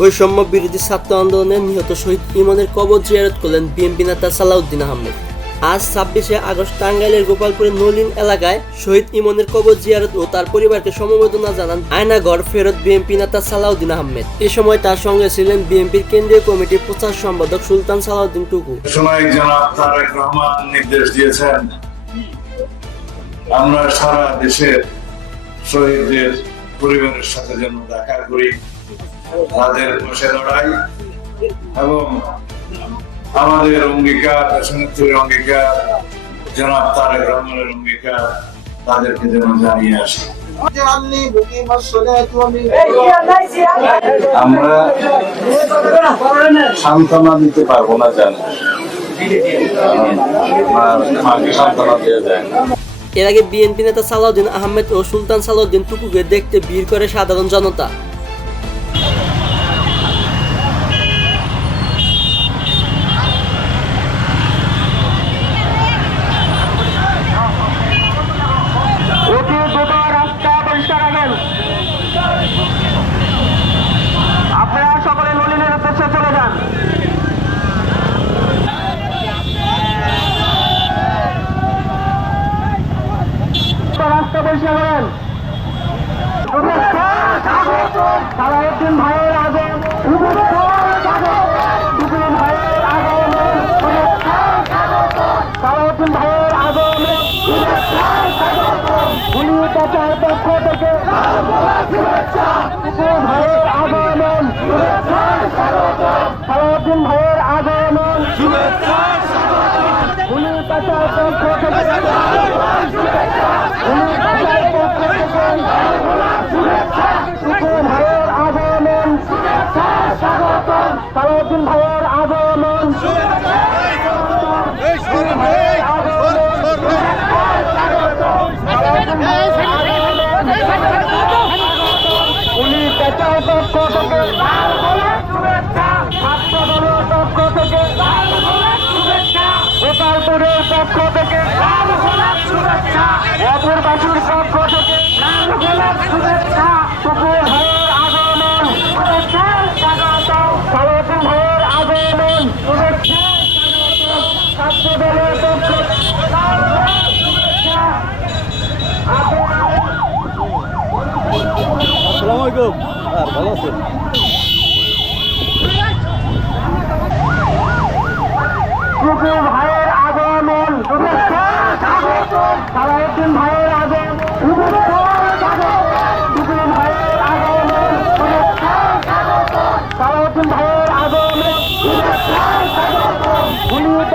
বৈষম্য বিরোধী ছাত্র আন্দোলনে নিহত শহীদ ইমনের কবর জিয়ারত করলেন বিএনপি নেতা সালাউদ্দিন আহমেদ। আজ ছাব্বিশে আগস্ট টাঙ্গাইলের গোপালপুরের নলিন এলাকায় শহীদ ইমনের কবর জিয়ারত ও তার পরিবারকে সমবেদনা জানান আয়নাগড় ফেরত বিএনপি নেতা সালাউদ্দিন আহমেদ। এ সময় তার সঙ্গে ছিলেন বিএনপির কেন্দ্রীয় কমিটির প্রচার সম্পাদক সুলতান সালাউদ্দিন টুকু। নির্দেশ দিয়েছেন, আমরা সারা দেশের শহীদদের পরিবারের সাথে যেন দেখা করি। তাদের পাশে লড়াই এবং আমাদের অঙ্গীকার দেশনেত্রীর অঙ্গীকার, জনাব তারেক রহমানের অঙ্গীকার, তাদেরকে যেন জানিয়ে আসি। এর আগে বিএনপি নেতা সালাউদ্দিন আহমেদ ও সুলতান সালাউদ্দিন টুকুকে দেখতে ভিড় করে সাধারণ জনতা। পরিষ্কার করেন। সালাউদ্দিন ভাইয়ের আগে দুদিন ভাইয়ের আগমন সালাউদ্দিন ভাইয়ের আগমন পুলিশ বাঁচার পক্ষ থেকে ভাইয়ের আগমন সালাউদ্দিন ভাইয়ের আগমন পুলিশ বাঁচার পক্ষ থেকে টুকু ভাইয়ের আগমন সালাউদ্দিন ভাইয়ের আগমন পুলিশ বাঁচার পক্ষ থেকে ছাত্র দলের পক্ষ থেকে গোপালপুরের পক্ষ থেকে অপুরবাসীর পক্ষ থেকে টুকুর ভাইয়ের আগমন সারথী ভাইয়ের আগমন ছাত্র দলের পক্ষ টুকু ভাইয়ের আগমন। সালাউদ্দিন ভাইয়ের আগমন। টুকু ভাইয়ের আগমন। সালাউদ্দিন ভাইয়ের আগমন। পুলিশ